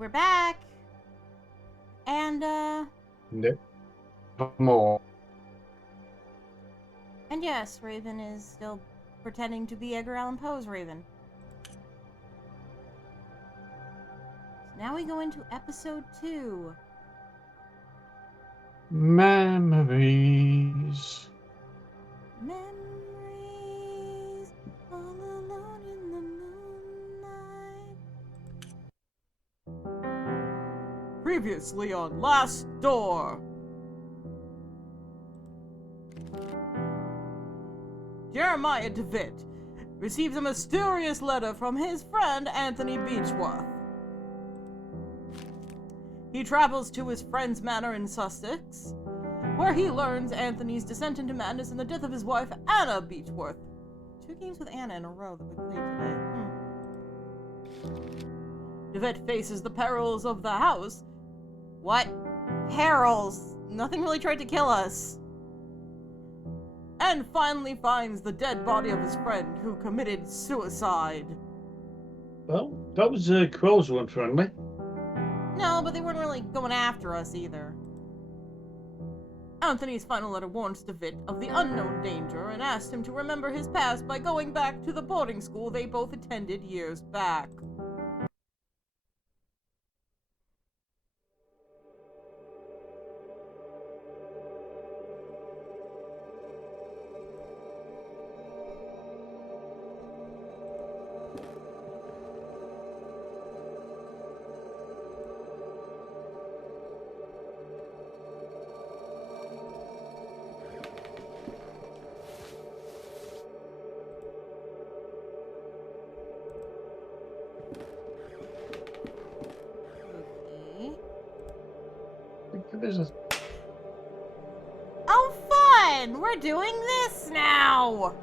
we're back. And, No more. and yes, Raven is still pretending to be Edgar Allan Poe's Raven. So now we go into episode 2. Memories. Memories all alone in the moonlight. Previously on Last Door. Jeremiah DeWitt receives a mysterious letter from his friend Anthony Beechworth. He travels to his friend's manor in Sussex, where he learns Anthony's descent into madness and the death of his wife, Anna Beechworth. 2 games with Anna in a row that we played today. DeWitt faces the perils of the house. What? Perils? Nothing really tried to kill us. And finally finds the dead body of his friend who committed suicide. Well, that was Crow's one friendly. No, but they weren't really going after us either. Anthony's final letter warns DeWitt of the unknown danger and asks him to remember his past by going back to the boarding school they both attended years back. Oh, fun! We're doing this now!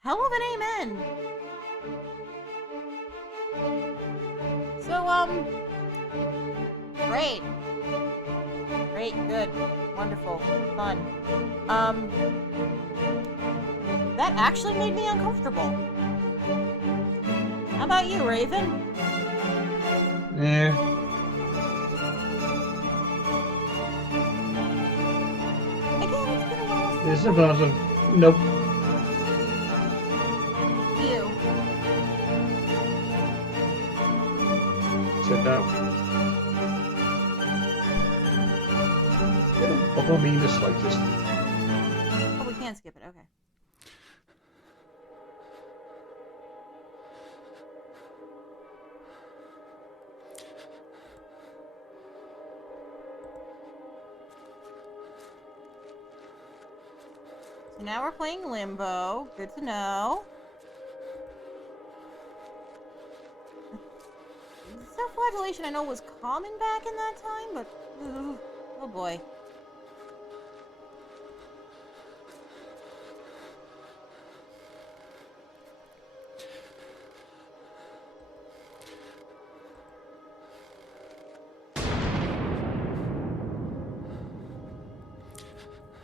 Hell of an amen! So, great. Great, good, wonderful, fun. That actually made me uncomfortable. How about you, Raven? Yeah. Again, it's been a while since There's a bottom. Nope. you. Said no. They don't bother me in the slightest. Oh, we can skip it, okay. So now we're playing Limbo. Good to know. Self-flagellation I know was common back in that time, but oh boy.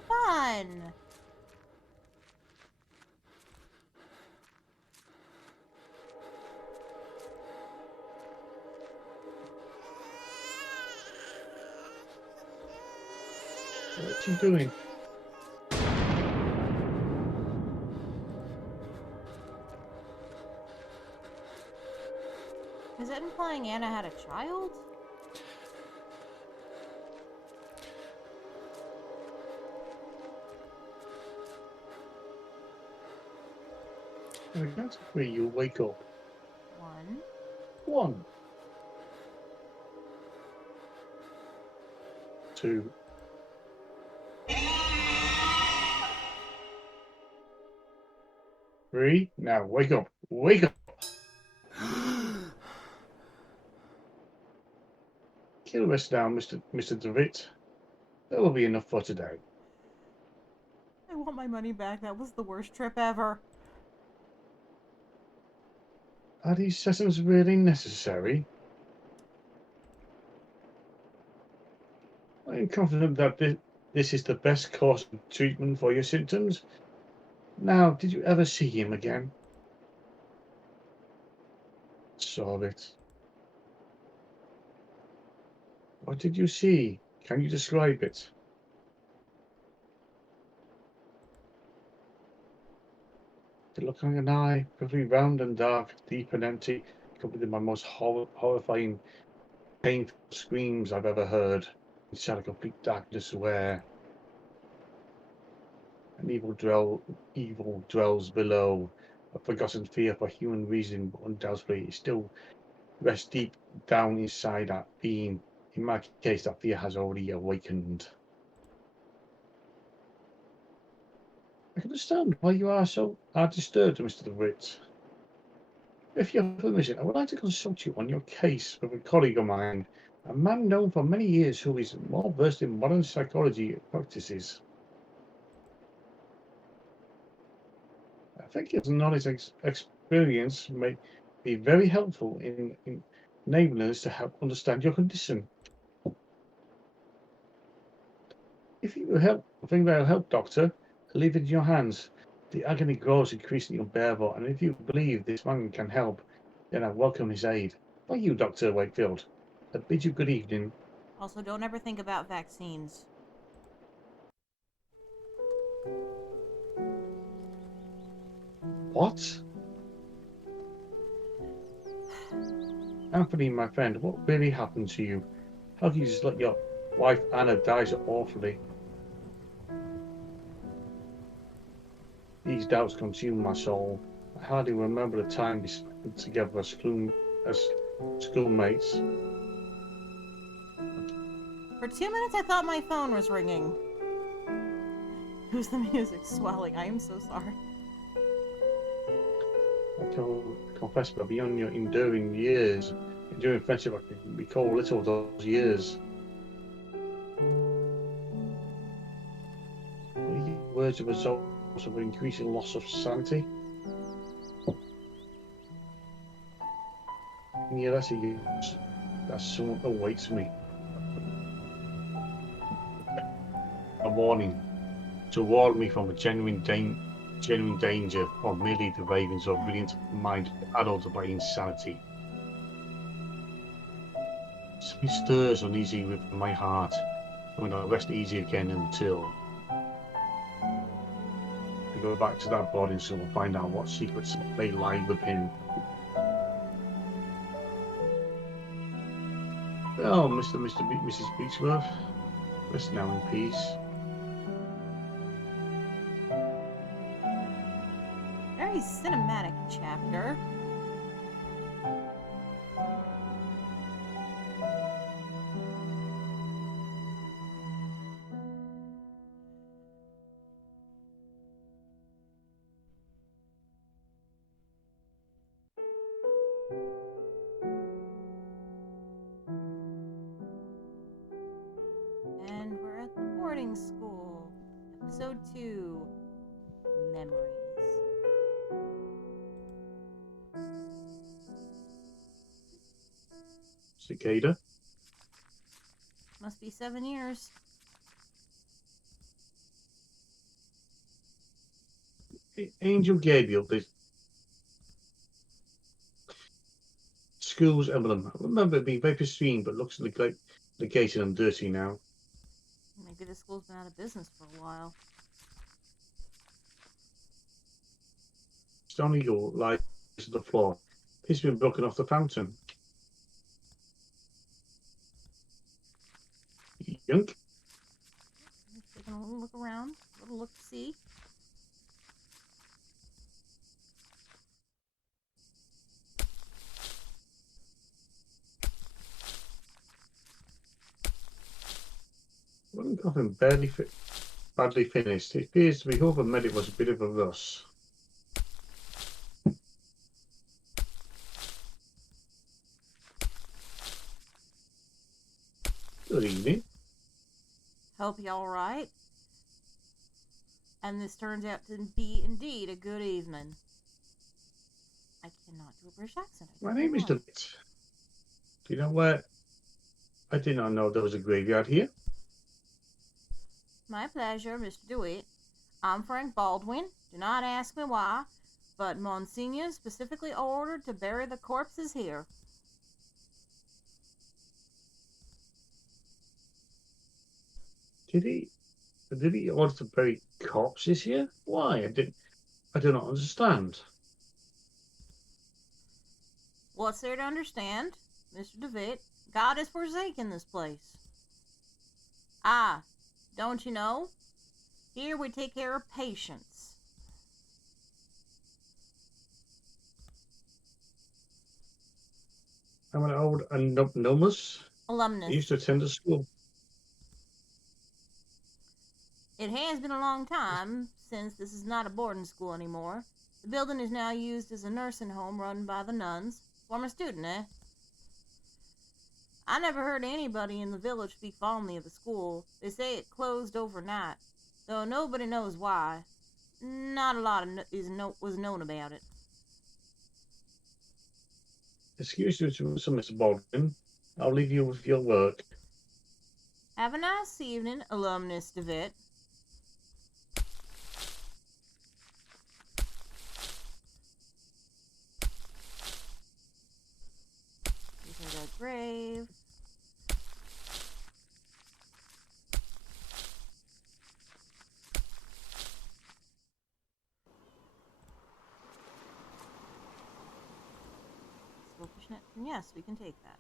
Fun. What's he doing? Is it implying Anna had a child? That's where you wake up. 1. 1. 2. 3. Now wake up. Wake up. Kill the rest down, Mr. DeWitt. That will be enough for today. I want my money back. That was the worst trip ever. Are these sessions really necessary? I am confident that this is the best course of treatment for your symptoms. Now, did you ever see him again? Saw it. What did you see? Can you describe it? The look in an eye, perfectly round and dark, deep and empty, accompanied by most horrifying, painful screams I've ever heard. Inside a complete darkness where an evil dwells below. A forgotten fear for human reason, but undoubtedly it still rests deep down inside that being. In my case, that fear has already awakened. I can understand why you are disturbed, Mr. DeWitt. If you have permission, I would like to consult you on your case with a colleague of mine, a man known for many years who is more versed in modern psychology practices. I think his knowledge and experience may be very helpful in enabling us to help understand your condition. If you will help, I think that will help, Doctor. I leave it in your hands. The agony grows increasingly unbearable, and if you believe this man can help, then I welcome his aid. Thank you, Dr. Wakefield. I bid you good evening. Also, don't ever think about vaccines. What? Anthony, my friend, what really happened to you? How can you just let your wife Anna die so awfully? These doubts consume my soul. I hardly remember the time we spent together as schoolmates. For 2 minutes, I thought my phone was ringing. Who's the music swelling? I am so sorry. I can confess, but beyond your enduring friendship, I can recall little of those years. Words of result of an increasing loss of sanity. And yet that's someone awaits me. A warning to warn me from a genuine danger of merely the ravings of brilliant-minded adults by insanity. Something stirs uneasy within my heart, and will not rest easy again until we go back to that boarding school and find out what secrets may lie within. Well, Mrs. Beechworth, rest now in peace. Very cinematic chapter. And we're at the boarding school. Episode 2. Memories. Cicada? Must be 7 years. Angel Gabriel, the school's emblem. I remember it being very pristine, but looks negated and dirty now. Maybe the school's been out of business for a while. Stone Eagle lies on the floor. It's been broken off the fountain. Yunk. Taking a little look around, a little look to see. One coffin badly finished. It appears to be whoever made it was a bit of a rush. Good evening. Hope you all right. And this turns out to be indeed a good evening. I cannot do a British accent. My name is DeWitt. Do you know where? I did not know there was a graveyard here. My pleasure, Mr. DeWitt. I'm Frank Baldwin. Do not ask me why, but Monsignor specifically ordered to bury the corpses here. Did he order to bury corpses here? Why? I do not understand. What's there to understand, Mr. DeWitt? God has forsaken this place. Ah, don't you know? Here we take care of patients. I'm an old alumnus. I Alumnus. used to attend a school. It has been a long time since this is not a boarding school anymore. The building is now used as a nursing home run by the nuns. Former student, eh? I never heard anybody in the village speak fondly of the school. They say it closed overnight, though nobody knows why. Not a lot was known about it. Excuse me, Mr. Baldwin. I'll leave you with your work. Have a nice evening, Alumnus DeWitt. Here's our grave. Yes, we can take that.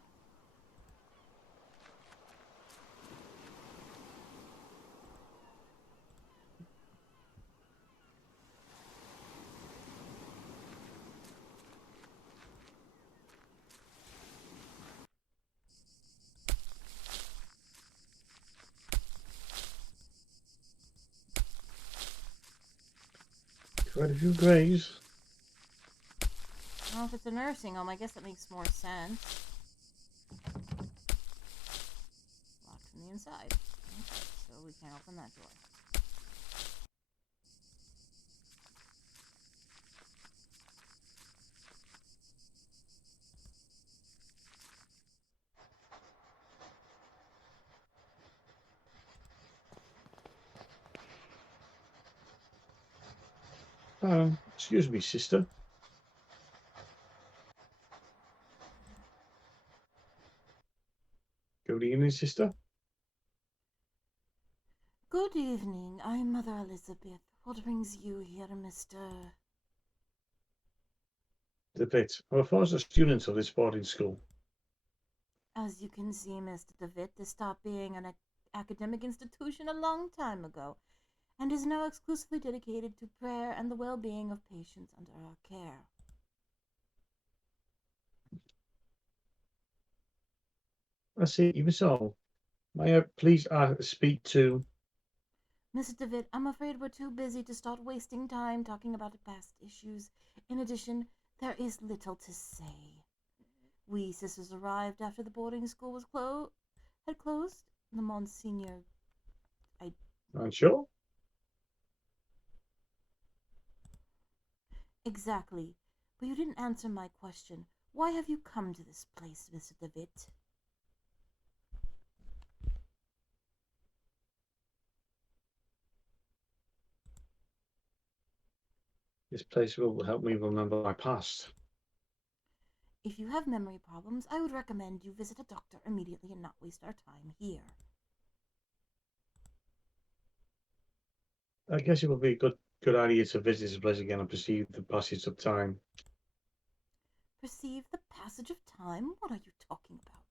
Quite a few graves. Well, if it's a nursing home, I guess that makes more sense. Locked from the inside. Okay, so we can't open that door. Excuse me, sister. Good evening, sister. Good evening. I'm Mother Elizabeth. What brings you here, Mr. DeWitt? I'm a former student of this boarding school. As you can see, Mr. DeWitt, this stopped being an academic institution a long time ago, and is now exclusively dedicated to prayer and the well-being of patients under our care. I see. Even so, may I please speak to... Mr. DeWitt, I'm afraid we're too busy to start wasting time talking about past issues. In addition, there is little to say. We sisters arrived after the boarding school was had closed. The Monsignor... I'm sure. Exactly. But you didn't answer my question. Why have you come to this place, Mr. DeWitt? This place will help me remember my past. If you have memory problems, I would recommend you visit a doctor immediately and not waste our time here. I guess it would be a good idea to visit this place again and perceive the passage of time. Perceive the passage of time? What are you talking about?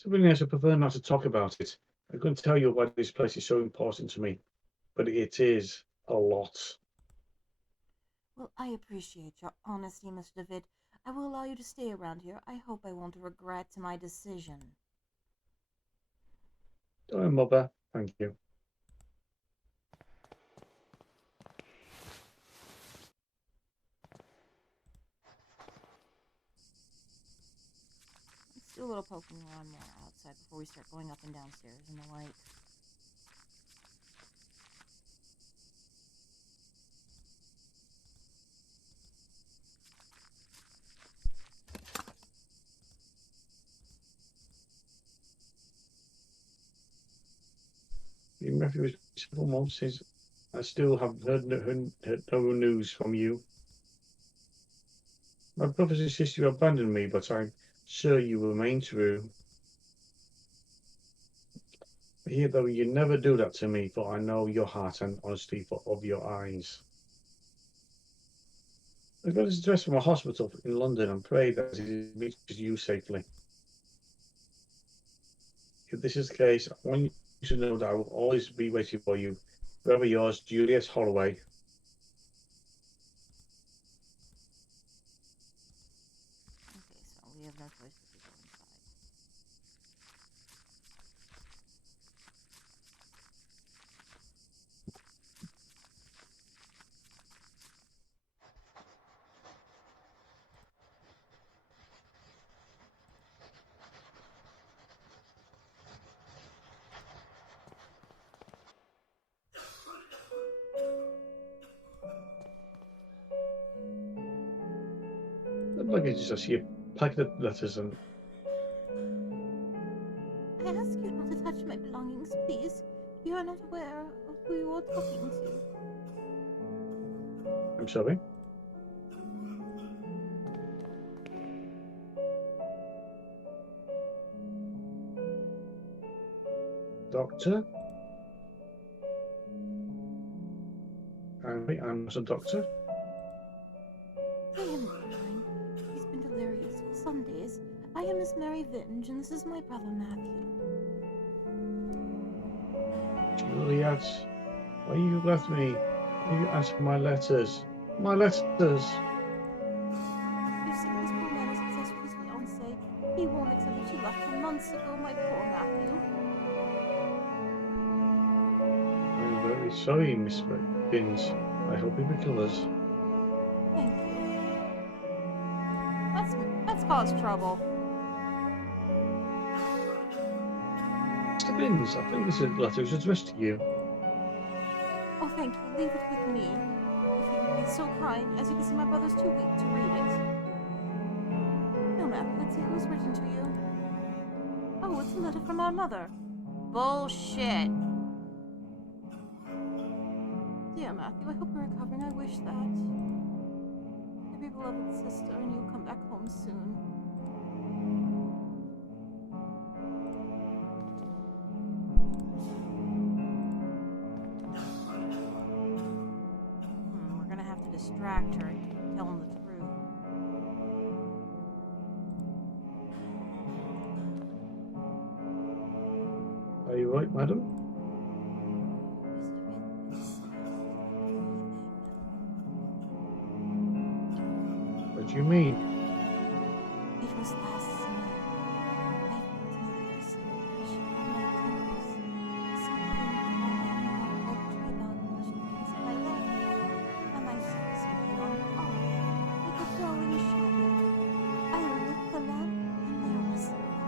To be honest, I prefer not to talk about it. I couldn't tell you why this place is so important to me, but it is a lot. Well, I appreciate your honesty, Mr. DeWitt. I will allow you to stay around here. I hope I won't regret my decision. Oh, Mother, thank you. Let's do a little poking around more outside before we start going up and downstairs and the like. Been refugee several months since I still have heard no news from you. My brothers and sisters abandoned me, but I'm sure you remain true. Here, though, you never do that to me, for I know your heart and honesty of your eyes. I got this address from a hospital in London and pray that it reaches you safely. If this is the case, I want you to know that I will always be waiting for you. Forever yours, Julius Holloway. Okay, so we have no choice but to go inside. The luggage is actually a packet of letters and I ask you not to touch my belongings, please. You are not aware of who you are talking to. I'm sorry. Doctor? I'm not a doctor. I am fine. He's been delirious for some days. I am Miss Mary Vinge, and this is my brother Matthew. Juliet, why you left me? Why you answered my letters? My letters! You see, this poor man is obsessed with his fiancée. He won't accept that she left him months ago, my poor Matthew. I'm very sorry, Miss Binns. I hope he recovers. Thank you. Let's cause trouble. Mr. Binns, I think this letter was addressed to you. Oh, thank you. Leave it with me. If you would be so kind, as you can see, my brother's too weak to read it. No, Matthew, let's see who's written to you. Oh, it's a letter from our mother. Bullshit. Dear Matthew, I hope you're recovering. I wish that. Your beloved sister, and you'll come back home soon. We're gonna have to distract her and tell him the truth. Are you right, madam? What do you mean? It was last summer. I felt nervous, pressure on my temples, something crawling up a tree bug pushed against my leg, and I saw something on the arm, like a glowing shadow. I lit the lamp, and there was nothing.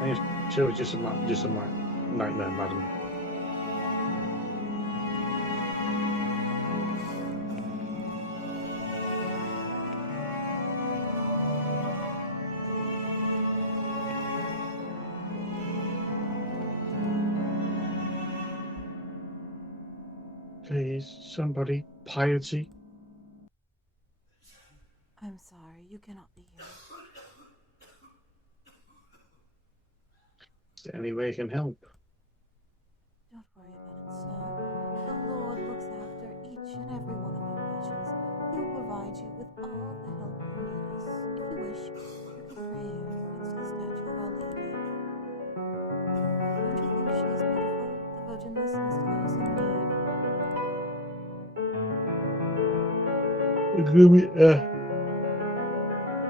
Are you sure it's just a nightmare, madam? Please, somebody, piety. I'm sorry, you cannot be here. Is there any way I can help? Don't worry about it, sir. The Lord looks after each and every one of our patients. He will provide you with all the help you need us. If you wish, you can pray here next to the statue of Our Lady. Don't you think she is beautiful? The Virgin listens to those in need.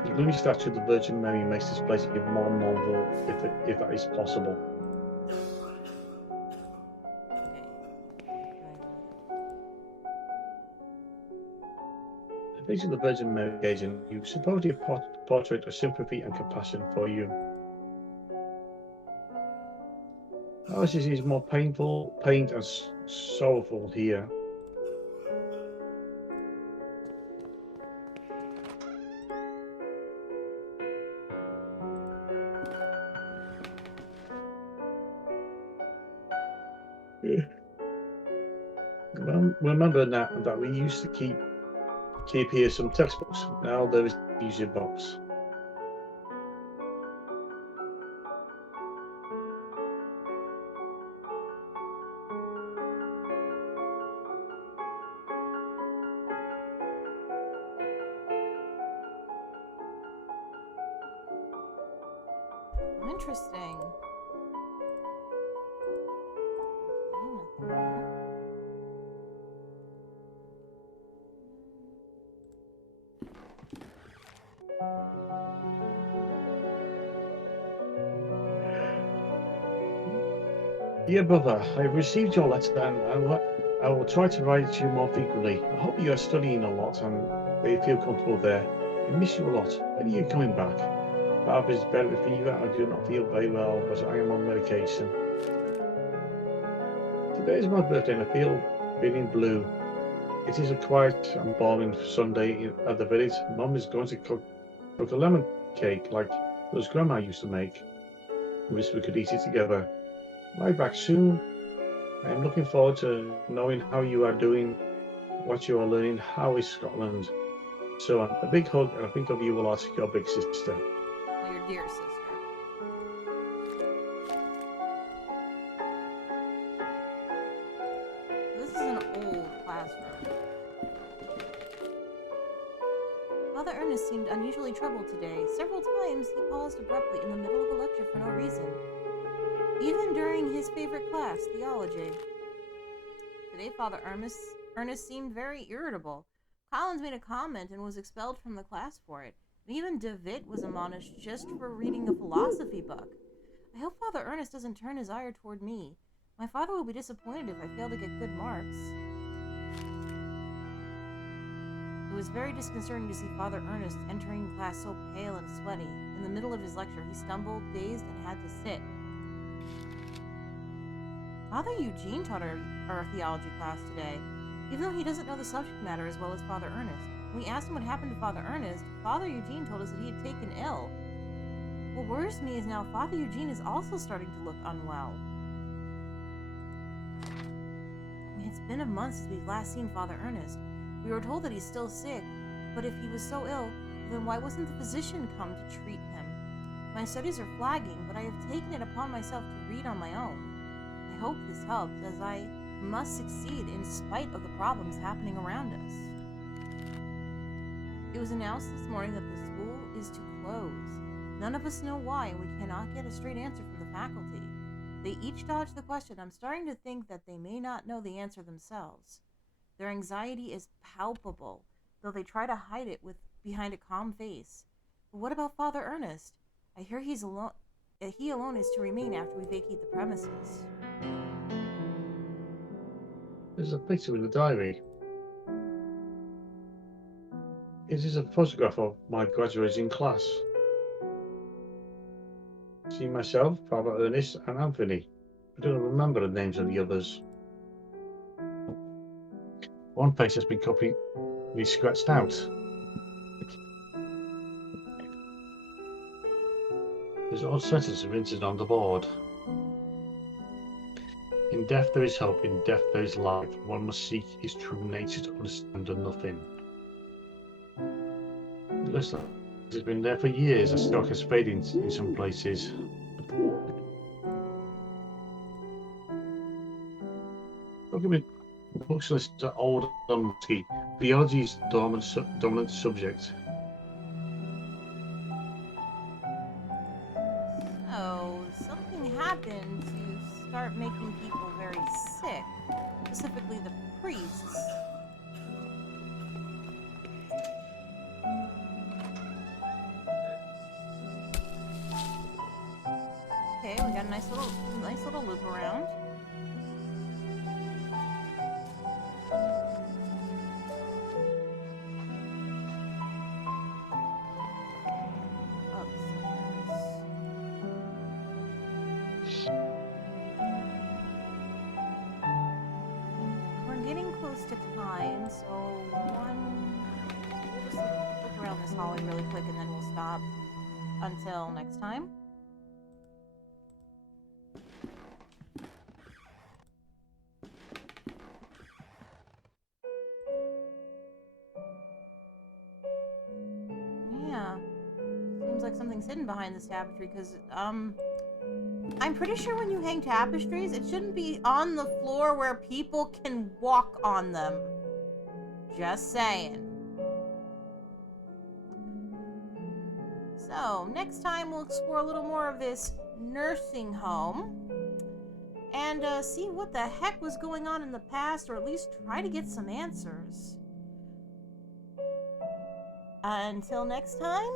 The gloomy statue of the Virgin Mary makes this place even more marvel, if that is possible. The face of the Virgin Mary gazing you, supposedly a portrait of sympathy and compassion for you. Ours is more painful, pained and sorrowful here. Remember now that we used to keep here some textbooks. Now there is usually a box. Interesting. Okay, nothing there. Dear brother, I have received your letter and I will try to write to you more frequently. I hope you are studying a lot and that you feel comfortable there. I miss you a lot. When are you coming back? Father is better with fever. I do not feel very well, but I am on medication. Today is my birthday and I feel feeling blue. It is a quiet and boring Sunday at the village. Mum is going to cook a lemon cake like those Grandma used to make. I wish we could eat it together. I'll be back soon. I am looking forward to knowing how you are doing, what you are learning, how is Scotland. So a big hug, and I think of you a lot, your big sister. Oh, your dear sister. This is an old classroom. Father Ernest seemed unusually troubled today. Several times he paused abruptly in the middle of a lecture for no reason. Even during his favorite class, theology. Today, Father Ernest seemed very irritable. Collins made a comment and was expelled from the class for it. And even DeWitt was admonished just for reading a philosophy book. I hope Father Ernest doesn't turn his ire toward me. My father will be disappointed if I fail to get good marks. It was very disconcerting to see Father Ernest entering class so pale and sweaty. In the middle of his lecture, he stumbled, dazed, and had to sit. Father Eugene taught our theology class today, even though he doesn't know the subject matter as well as Father Ernest. When we asked him what happened to Father Ernest, Father Eugene told us that he had taken ill. What worries me is now Father Eugene is also starting to look unwell. It's been a month since we've last seen Father Ernest. We were told that he's still sick, but if he was so ill, then why wasn't the physician come to treat him? My studies are flagging, but I have taken it upon myself to read on my own. I hope this helps, as I must succeed in spite of the problems happening around us. It was announced this morning that the school is to close. None of us know why, and we cannot get a straight answer from the faculty. They each dodge the question. I'm starting to think that they may not know the answer themselves. Their anxiety is palpable, though they try to hide it behind a calm face. But what about Father Ernest? I hear he alone is to remain after we vacate the premises. There's a picture in the diary. It is a photograph of my graduating class. See myself, Father Ernest, and Anthony. I don't remember the names of the others. One face has been completely scratched out. There's odd sentences written on the board. In death there is hope, in death there is life. One must seek his true nature to understand nothing. It looks like it's been there for years. The stock has faded in some places. Look at me. Books list are old and musty. Theology is dominant subject. So, something happened to start making people very sick, specifically the priests. Okay, we got a nice little loop around. We're getting close to time, so we'll just look around this hallway really quick and then we'll stop until next time. things hidden behind this tapestry, because, I'm pretty sure when you hang tapestries, it shouldn't be on the floor where people can walk on them. Just saying. So, next time we'll explore a little more of this nursing home and see what the heck was going on in the past, or at least try to get some answers. Until next time,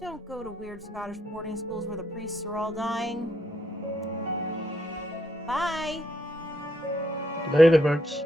don't go to weird Scottish boarding schools where the priests are all dying. Bye. Later, folks.